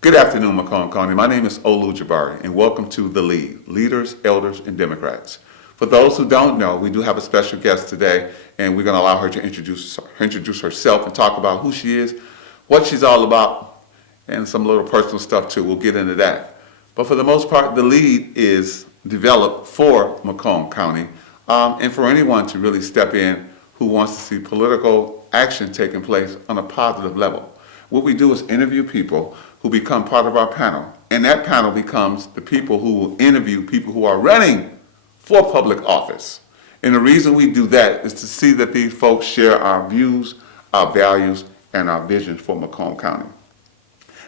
Good afternoon, Macomb County. My name is Olu Jabari, and welcome to the Lead, Leaders, Elders, and Democrats. For those who don't know, we do have a special guest today, and we're going to allow her to introduce herself and talk about who she is, what she's all about, and some little personal stuff too. We'll get into that. But for the most part, the Lead is developed for Macomb County, and for anyone to really step in who wants to see political action taking place on a positive level. What we do is interview people who become part of our panel, and that panel becomes the people who will interview people who are running for public office. And the reason we do that is to see that these folks share our views, our values, and our vision for Macomb County.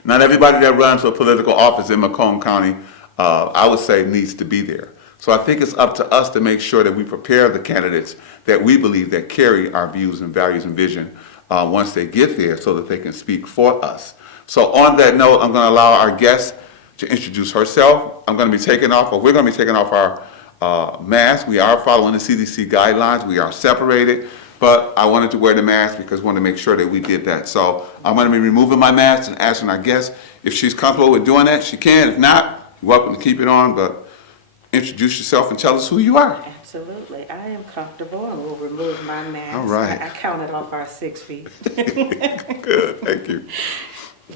Not everybody that runs for political office in Macomb County, I would say, needs to be there. So I think it's up to us to make sure that we prepare the candidates that we believe that carry our views and values and vision once they get there so that they can speak for us. So on that note, I'm going to allow our guest to introduce herself. We're going to be taking off our masks. We are following the CDC guidelines. We are separated, but I wanted to wear the mask because I wanted to make sure that we did that. So I'm going to be removing my mask and asking our guest if she's comfortable with doing that. She can. If not, you're welcome to keep it on, but introduce yourself and tell us who you are. Absolutely. I am comfortable and will remove my mask. All right. I counted off our 6 feet. Good, thank you.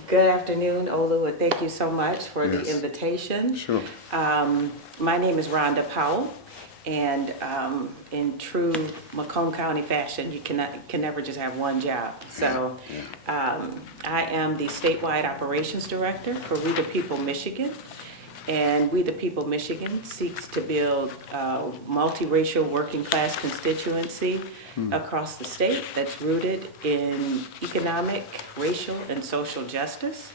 Good afternoon, Olu, and thank you so much for Yes. the invitation. Sure. My name is Rhonda Powell, and in true Macomb County fashion, you can never just have one job. So I am the statewide operations director for We the People Michigan. And We the People Michigan seeks to build a multiracial working class constituency across the state that's rooted in economic, racial, and social justice.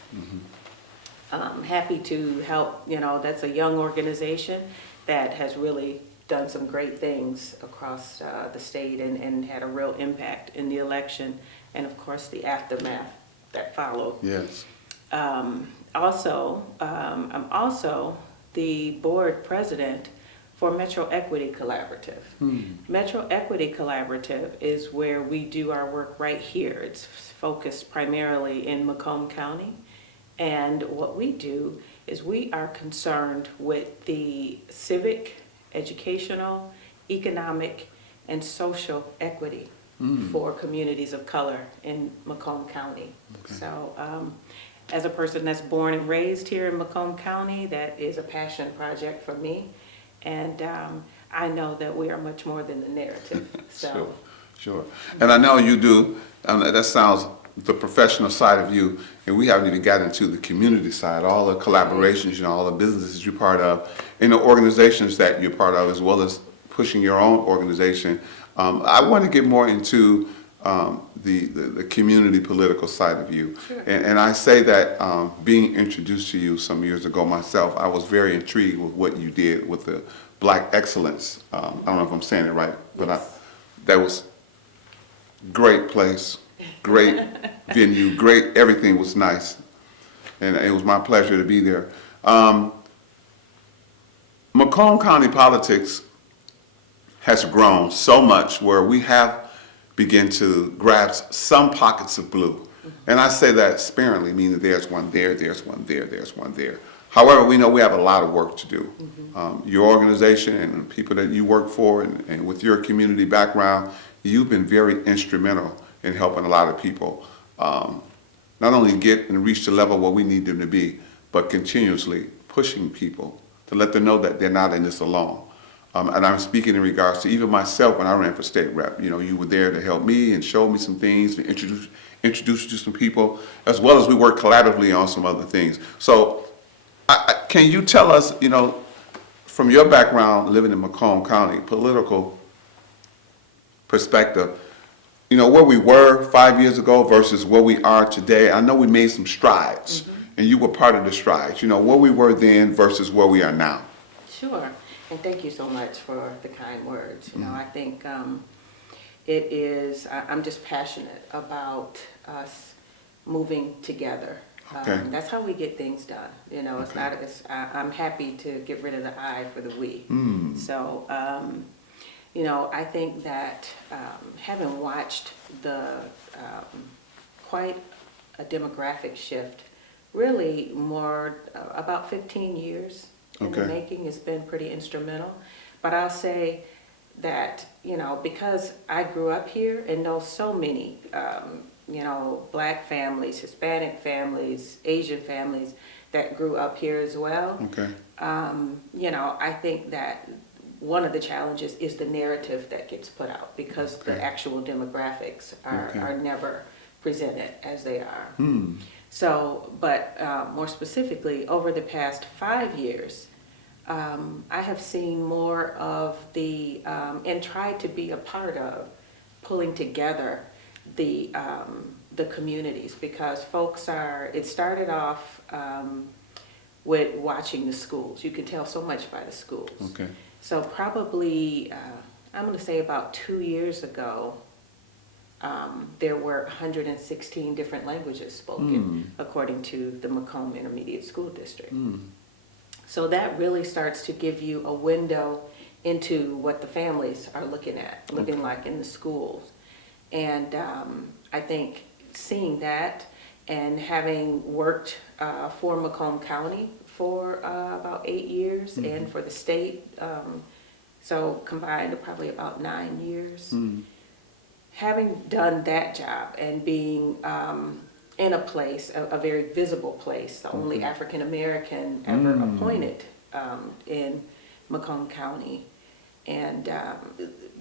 I'm happy to help, that's a young organization that has really done some great things across the state and had a real impact in the election and, of course, the aftermath that followed. Yes. I'm also the board president for Metro Equity Collaborative. Metro Equity Collaborative is where we do our work right here. It's focused primarily in Macomb County. And what we do is we are concerned with the civic, educational, economic, and social equity for communities of color in Macomb County. Okay. So as a person that's born and raised here in Macomb County, that is a passion project for me. And I know that we are much more than the narrative. So. Sure. And I know you do, that sounds the professional side of you, and we haven't even gotten into the community side, all the collaborations, all the businesses you're part of, and the organizations that you're part of, as well as pushing your own organization. I want to get more into the community political side of you. Sure. And I say that being introduced to you some years ago myself, I was very intrigued with what you did with the Black Excellence. I don't know if I'm saying it right, but Yes. that was great place, great venue, great, everything was nice. And it was my pleasure to be there. Macomb County politics has grown so much where we have begun to grasp some pockets of blue. And I say that sparingly, meaning there's one there, there's one there, there's one there. However, we know we have a lot of work to do. Your organization and the people that you work for and with your community background, you've been very instrumental in helping a lot of people not only get and reach the level where we need them to be, but continuously pushing people to let them know that they're not in this alone. And I'm speaking in regards to even myself when I ran for state rep. You were there to help me and show me some things, to introduce you to some people, as well as we work collaboratively on some other things. So can you tell us, from your background living in Macomb County, political perspective, where we were 5 years ago versus where we are today? I know we made some strides, and you were part of the strides. Where we were then versus where we are now. Sure. And thank you so much for the kind words. I think it is, I'm just passionate about us moving together. Okay. That's how we get things done. It's not, I'm happy to get rid of the I for the we. So, I think that having watched the quite a demographic shift really more, about 15 years in the Okay. making. It's been pretty instrumental. But I'll say that, because I grew up here and know so many, Black families, Hispanic families, Asian families that grew up here as well. Okay. I think that one of the challenges is the narrative that gets put out because the Okay. actual demographics Okay. are never presented as they are. Hmm. So, but more specifically, over the past 5 years, I have seen more of and tried to be a part of pulling together the communities because it started off with watching the schools. You can tell so much by the schools. Okay. So probably, I'm going to say about 2 years ago, there were 116 different languages spoken according to the Macomb Intermediate School District. So that really starts to give you a window into what the families are looking like in the schools. And I think seeing that and having worked for Macomb County for about 8 years and for the state, so combined probably about 9 years. Having done that job and being in a place, a very visible place, the only African American ever appointed in Macomb County, and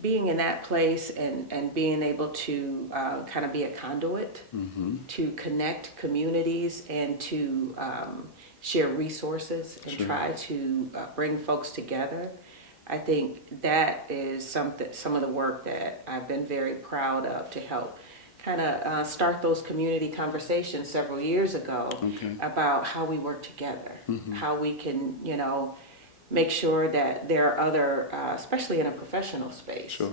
being in that place and being able to kind of be a conduit to connect communities and to share resources and try to bring folks together. I think that is some of the work that I've been very proud of to help kind of start those community conversations several years ago about how we work together, how we can, make sure that there are other, especially in a professional space. Sure.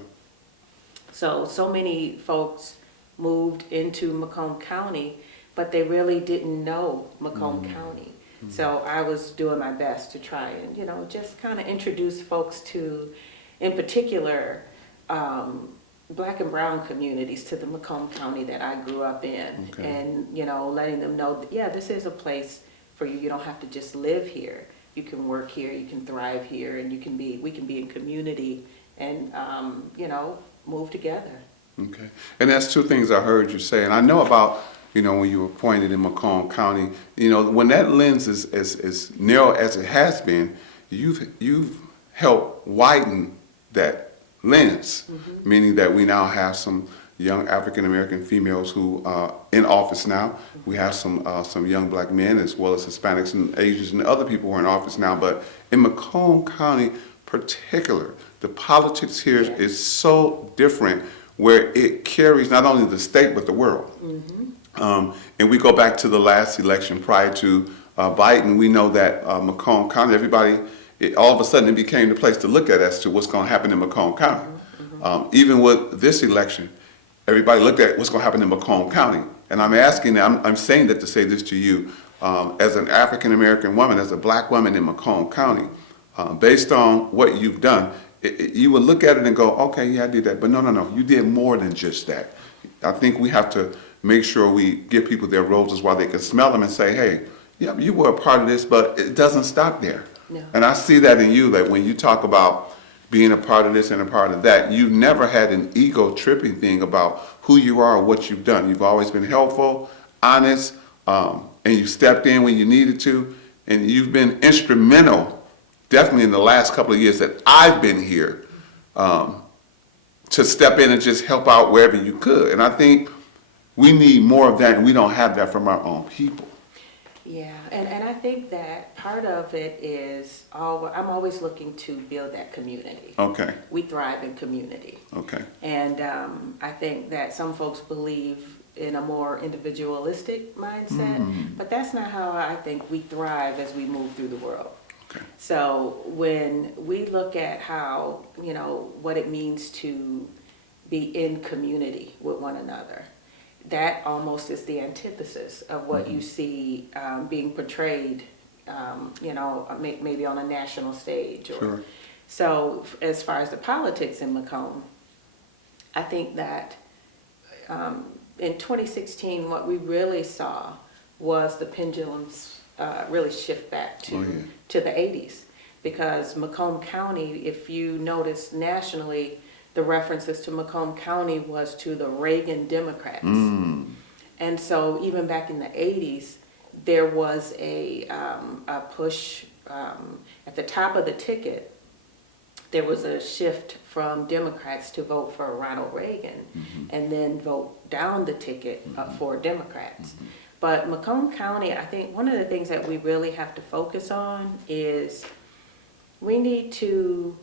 So many folks moved into Macomb County, but they really didn't know Macomb County. So I was doing my best to try and, just kind of introduce folks to, in particular, Black and brown communities to the Macomb County that I grew up in. Okay. And, letting them know that, yeah, this is a place for you. You don't have to just live here. You can work here, you can thrive here, and we can be in community and, move together. Okay. And that's two things I heard you say. And I know about, when you were appointed in Macomb County, when that lens is as narrow as it has been, you've helped widen that lens, meaning that we now have some young African American females who are in office now. We have some young Black men as well as Hispanics and Asians and other people who are in office now. But in Macomb County particular, the politics here is so different where it carries not only the state but the world. And we go back to the last election prior to Biden. We know that Macomb County, all of a sudden it became the place to look at as to what's going to happen in Macomb County. Even with this election, everybody looked at what's going to happen in Macomb County. And I'm saying that to say this to you, as an African American woman, as a Black woman in Macomb County, based on what you've done, you would look at it and go, okay, yeah, I did that. But no, you did more than just that. I think we have to make sure we give people their roses while they can smell them and say, hey, yeah, you were a part of this, but it doesn't stop there. No. And I see that in you, that when you talk about being a part of this and a part of that, you've never had an ego-tripping thing about who you are or what you've done. You've always been helpful, honest, and you stepped in when you needed to, and you've been instrumental, definitely in the last couple of years that I've been here, to step in and just help out wherever you could. And I think we need more of that, and we don't have that from our own people. Yeah, and I think that part of it is, I'm always looking to build that community. Okay. We thrive in community. Okay. And I think that some folks believe in a more individualistic mindset, but that's not how I think we thrive as we move through the world. Okay. So when we look at how, what it means to be in community with one another, that almost is the antithesis of what you see being portrayed, maybe on a national stage. Sure. So as far as the politics in Macomb, I think that in 2016, what we really saw was the pendulums really shift back Oh, yeah. to the 80s. Because Macomb County, if you notice nationally, the references to Macomb County was to the Reagan Democrats. And so even back in the 80s, there was a push at the top of the ticket. There was a shift from Democrats to vote for Ronald Reagan and then vote down the ticket for Democrats. But Macomb County, I think one of the things that we really have to focus on is we need to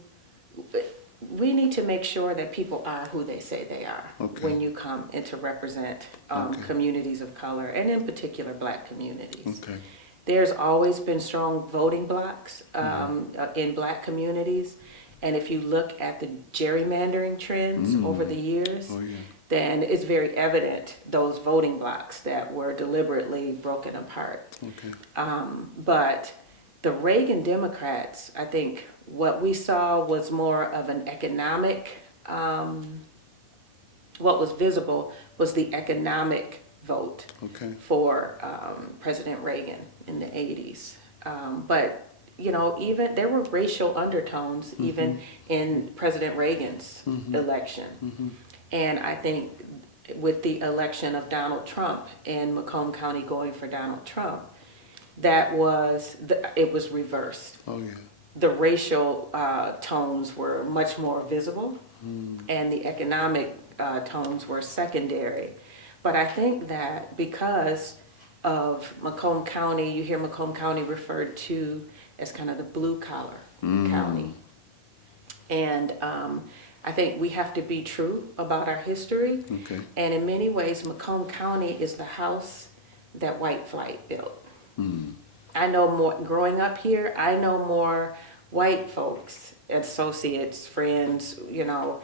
make sure that people are who they say they are when you come in to represent communities of color, and in particular Black communities. Okay. There's always been strong voting blocks in Black communities, and if you look at the gerrymandering trends over the years, then it's very evident those voting blocks that were deliberately broken apart. But the Reagan Democrats, I think what we saw was more of an economic, what was visible was the economic vote for President Reagan in the 80s. But, you know, even there were racial undertones even in President Reagan's election. And I think with the election of Donald Trump and Macomb County going for Donald Trump, that was, it was reversed. The racial tones were much more visible, and the economic tones were secondary. But I think that because of Macomb County, you hear Macomb County referred to as kind of the blue-collar county. And I think we have to be true about our history. And in many ways, Macomb County is the house that white flight built. I know more, growing up here, I know more white folks, associates, friends, you know,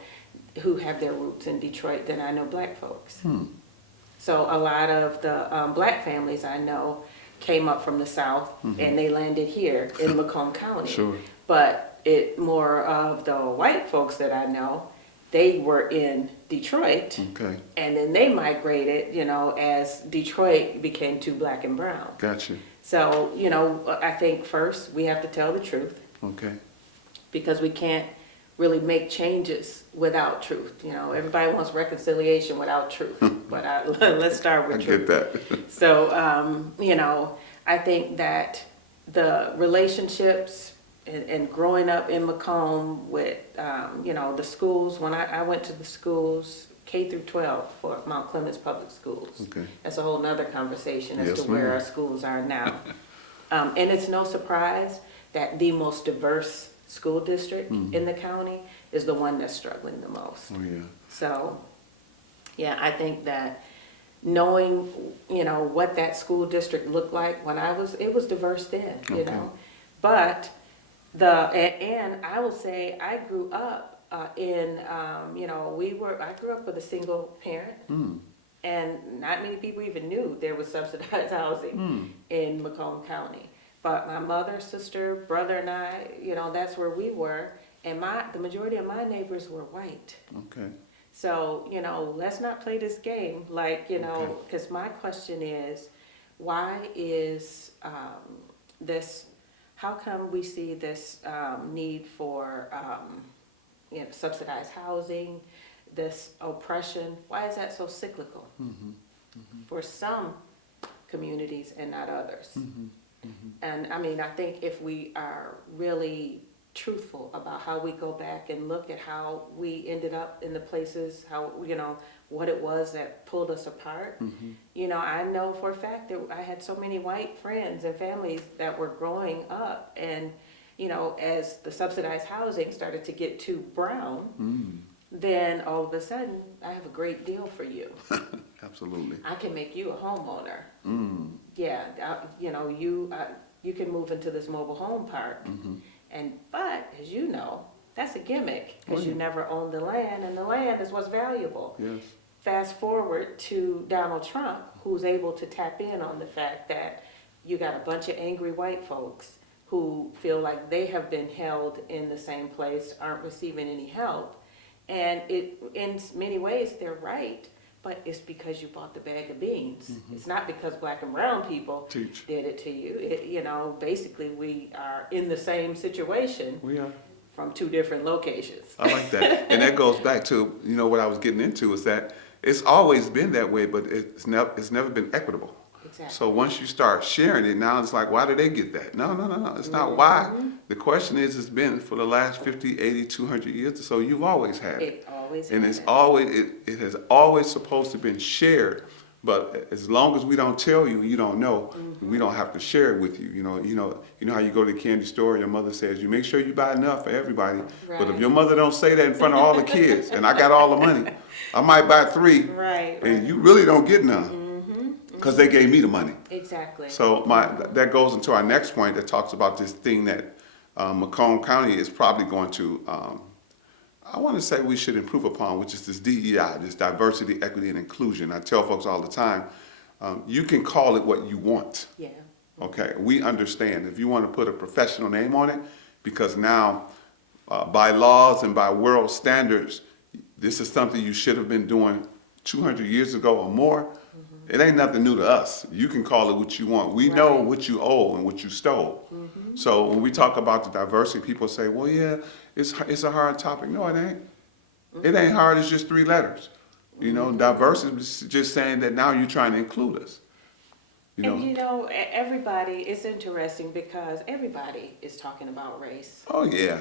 who have their roots in Detroit than I know Black folks. So a lot of the Black families I know came up from the South and they landed here in Macomb County. But more of the white folks that I know, they were in Detroit, and then they migrated, you know, as Detroit became too Black and brown. So, you know, I think first we have to tell the truth. Because we can't really make changes without truth. You know, everybody wants reconciliation without truth, but let's start with truth. I get that. So, you know, I think that the relationships and growing up in Macomb with, you know, the schools, when I went to the schools, K through 12 for Mount Clemens Public Schools. That's a whole nother conversation as to where our schools are now. And it's no surprise that the most diverse school district in the county is the one that's struggling the most. So, yeah, I think that knowing, you know, what that school district looked like when it was diverse then, you know. But and I will say I grew up in, you know, I grew up with a single parent, and not many people even knew there was subsidized housing in Macomb County. But my mother, sister, brother, and I, you know, that's where we were, and the majority of my neighbors were white. So, you know, let's not play this game, like, you know, because my question is, why is how come we see this need for, you know, subsidized housing, this oppression? Why is that so cyclical for some communities and not others? And I mean, I think if we are really truthful about how we go back and look at how we ended up in the places, how, you know, what it was that pulled us apart. You know, I know for a fact that I had so many white friends and families that were growing up, and, you know, as the subsidized housing started to get too brown, then all of a sudden, I have a great deal for you. Absolutely. I can make you a homeowner. Yeah, you know, you can move into this mobile home park. But as you know, that's a gimmick, because you never owned the land, and the land is what's valuable. Fast forward to Donald Trump, who's able to tap in on the fact that you got a bunch of angry white folks who feel like they have been held in the same place, aren't receiving any help. And in many ways, they're right. but it's because you bought the bag of beans. It's not because black and brown people Teach. did it to you. Basically we are in the same situation We are. from two different locations. I like that. And that goes back to, what I was getting into is that it's always been that way, but it's never been equitable. Exactly. So once you start sharing it, now it's like, why did they get that? No, no, no, no. It's not why. The question is, it's been for the last 50, 80, 200 years or so, you've always had it. It always And has it's it. always, it has always supposed to been shared. But as long as we don't tell you, you don't know, we don't have to share it with you. You know how you go to the candy store, your mother says, you make sure you buy enough for everybody. But if Right. your mother don't say that in front of all the kids, and I got all the money, I might buy 3, Right. and you really don't get none. Because they gave me the money. Exactly. So that goes into our next point that talks about this thing that Macomb County is probably going to, I want to say we should improve upon, which is this DEI, this diversity, equity, and inclusion. I tell folks all the time, you can call it what you want. Yeah. Okay, we understand. If you want to put a professional name on it, because now by laws and by world standards, this is something you should have been doing 200 years ago or more. It ain't nothing new to us. You can call it what you want. We know Right. what you owe and what you stole. So when we talk about the diversity, people say, well, yeah, it's a hard topic. No, it ain't. It ain't hard. It's just 3 letters. Diversity is just saying that now you're trying to include us. And everybody, it's interesting because everybody is talking about race. Oh, yeah.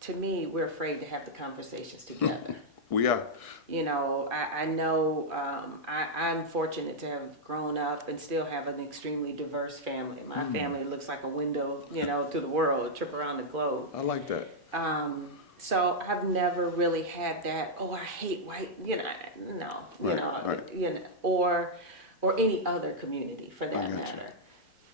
To me, we're afraid to have the conversations together. We are. I know I'm fortunate to have grown up and still have an extremely diverse family. My family looks like a window, to the world, a trip around the globe. I like that. So I've never really had that, oh, I hate white, no, Right. or any other community for I that got you. matter.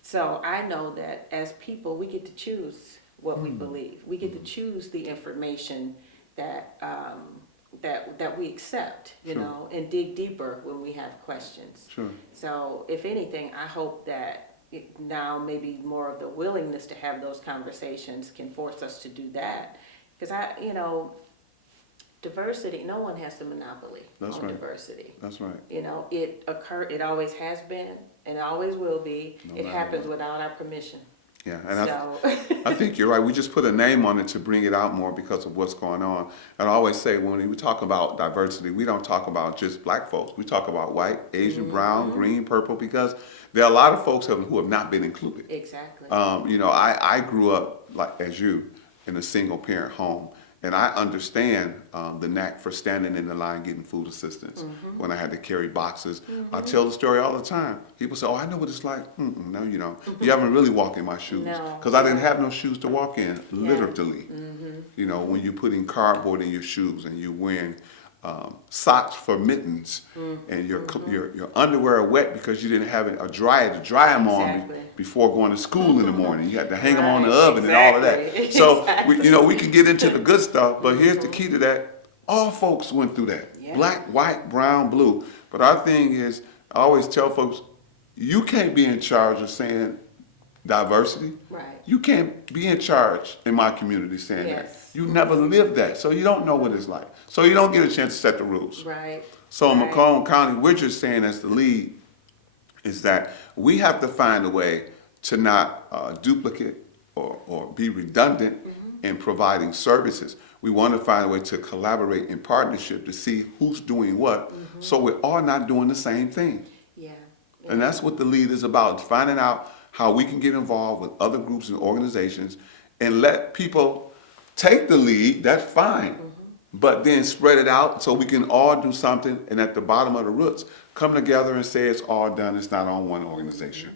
So I know that as people, we get to choose what we believe. We get to choose the information that that we accept, Sure. and dig deeper when we have questions. Sure. So if anything, I hope that now maybe more of the willingness to have those conversations can force us to do that. Because diversity, no one has the monopoly That's on right. diversity. That's right. It always has been, and it always will be. No It matter happens what. without our permission. Yeah, and So, I think you're right. We just put a name on it to bring it out more because of what's going on. And I always say when we talk about diversity, we don't talk about just black folks. We talk about white, Asian, brown, green, purple, because there are a lot of folks who have not been included. exactly. I grew up, like as you, in a single parent home. And I understand the knack for standing in the line getting food assistance when I had to carry boxes. I tell the story all the time. People say, oh, I know what it's like. No, you don't. You haven't really walked in my shoes. No. Because I didn't have no shoes to walk in, Yeah. literally. When you're putting cardboard in your shoes and you're wearing socks for mittens and your underwear are wet because you didn't have a dryer to dry them Exactly. on before going to school in the morning. You had to hang them on the Right, oven and all of that. exactly, So exactly. we can get into the good stuff, but here's the key to that. All folks went through that. Yeah. Black, white, brown, blue. But our thing is, I always tell folks, you can't be in charge of saying diversity. Right. You can't be in charge in my community saying Yes. that. You never lived that, so you don't know what it's like. So you don't get a chance to set the rules. Right. So in Right. Macomb County, we're just saying as the lead is that we have to find a way to not duplicate or be redundant in providing services. We want to find a way to collaborate in partnership to see who's doing what, so we're all not doing the same thing. Yeah. And that's what the lead is about, finding out how we can get involved with other groups and organizations and let people take the lead, that's fine. But then spread it out so we can all do something, and at the bottom of the roots, come together and say it's all done, it's not on one organization.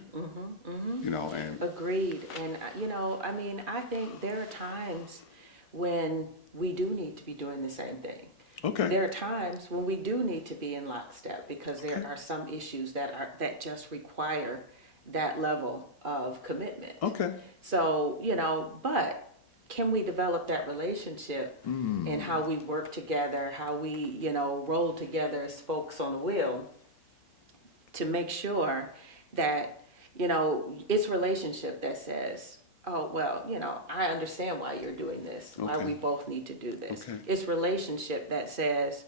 And Agreed. And, I think there are times when we do need to be doing the same thing. okay, There are times when we do need to be in lockstep because there Okay. are some issues that just require that level of commitment. okay, So, but can we develop that relationship and how we work together, how we, roll together as spokes on the wheel to make sure that, it's relationship that says, oh, well, I understand why you're doing this, why Okay. we both need to do this. Okay. It's relationship that says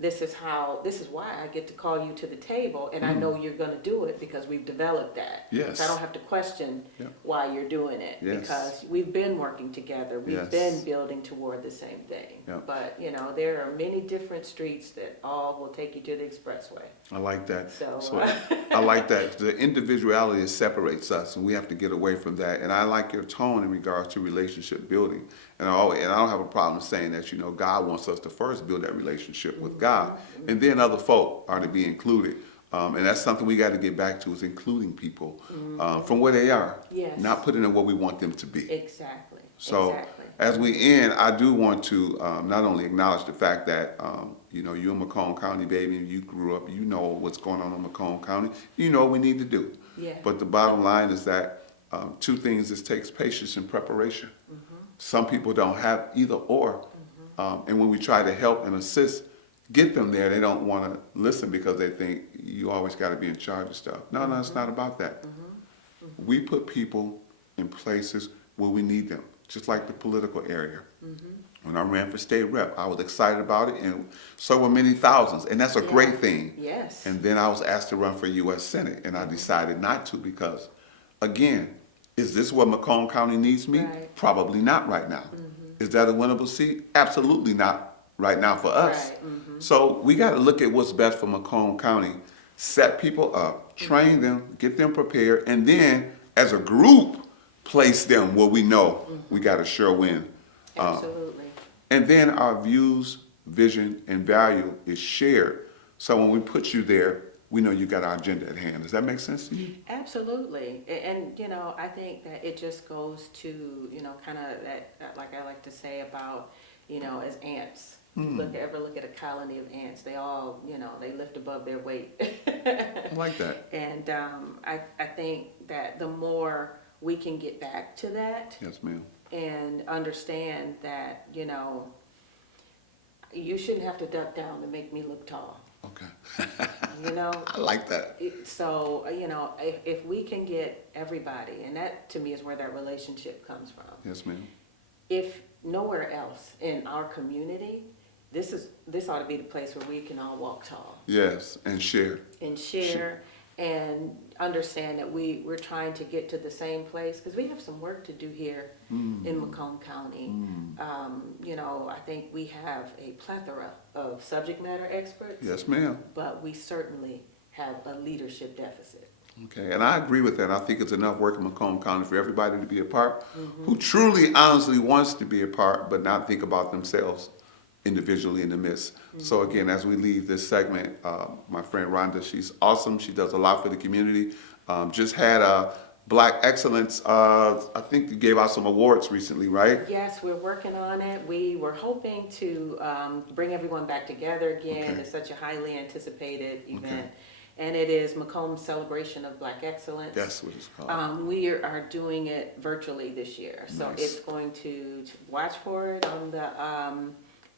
this is why I get to call you to the table, and I know you're gonna do it because we've developed that. Yes. So I don't have to question Yep. why you're doing it, Yes. because we've been working together, we've Yes. been building toward the same thing. Yep. But, there are many different streets that all will take you to the expressway. I like that. So, I like that. The individuality separates us, and we have to get away from that. And I like your tone in regards to relationship building. And I don't have a problem saying that. God wants us to first build that relationship with God, and then other folk are to be included. And that's something we got to get back to, is including people from where they are, Yes. not putting in what we want them to be. Exactly. So Exactly. as we end, I do want to not only acknowledge the fact that you're a Macomb County baby, and you grew up, you know what's going on in Macomb County, you know what we need to do. Yeah. But the bottom line is that two things: it takes patience and preparation. Some people don't have either or, and when we try to help and assist, get them there, they don't want to listen because they think you always got to be in charge of stuff. No, it's not about that. We put people in places where we need them, just like the political area. When I ran for state rep, I was excited about it, and so were many thousands, and that's a great thing. Yes. And then I was asked to run for U.S. Senate, and I decided not to because, again, is this what Macomb County needs me? Right. Probably not right now. Is that a winnable seat? Absolutely not right now for us. Right. So we got to look at what's best for Macomb County, set people up, train them, get them prepared, and then as a group, place them where we know we got a sure win. Absolutely. And then our views, vision, and value is shared. So when we put you there, we know you got our agenda at hand. Does that make sense to you? Absolutely. And, I think that it just goes to, kind of that, like I like to say about, as ants. Ever look at a colony of ants, they all, they lift above their weight. I like that. And I think that the more we can get back to that Yes, ma'am. and understand that, you shouldn't have to duck down to make me look tall. Okay. I like that. So, if we can get everybody, and that to me is where that relationship comes from. Yes, ma'am. If nowhere else in our community, this ought to be the place where we can all walk tall. Yes, and share. And share and understand that we're trying to get to the same place, because we have some work to do here in Macomb County. I think we have a plethora of subject matter experts. Yes, ma'am. But we certainly have a leadership deficit. Okay, and I agree with that. I think it's enough work in Macomb County for everybody to be a part, who truly, honestly wants to be a part, but not think about themselves individually in the midst. So again, as we leave this segment, my friend Rhonda, she's awesome. She does a lot for the community. Just had a Black Excellence, I think you gave out some awards recently, right? Yes, we're working on it. We were hoping to bring everyone back together again. Okay. It's such a highly anticipated event. And it is Macomb's Celebration of Black Excellence. That's what it's called. We are doing it virtually this year. So Nice. it's going to watch for it on the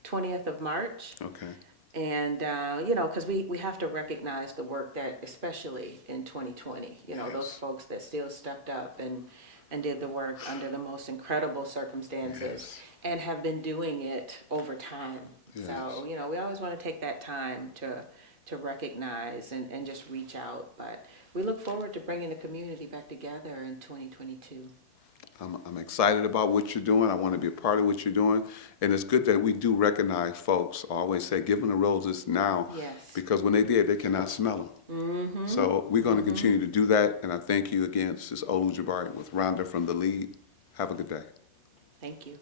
20th of March. Okay. And, because we have to recognize the work that, especially in 2020, Yes. those folks that still stepped up and did the work under the most incredible circumstances Yes. and have been doing it over time. Yes. So, we always want to take that time to recognize and just reach out. But we look forward to bringing the community back together in 2022. I'm excited about what you're doing. I want to be a part of what you're doing. And it's good that we do recognize folks. I always say, give them the roses now. Yes. Because when they did, they cannot smell them. So we're going to continue to do that. And I thank you again. This is Olu Jabari with Rhonda from the L.E.A.D. Have a good day. Thank you.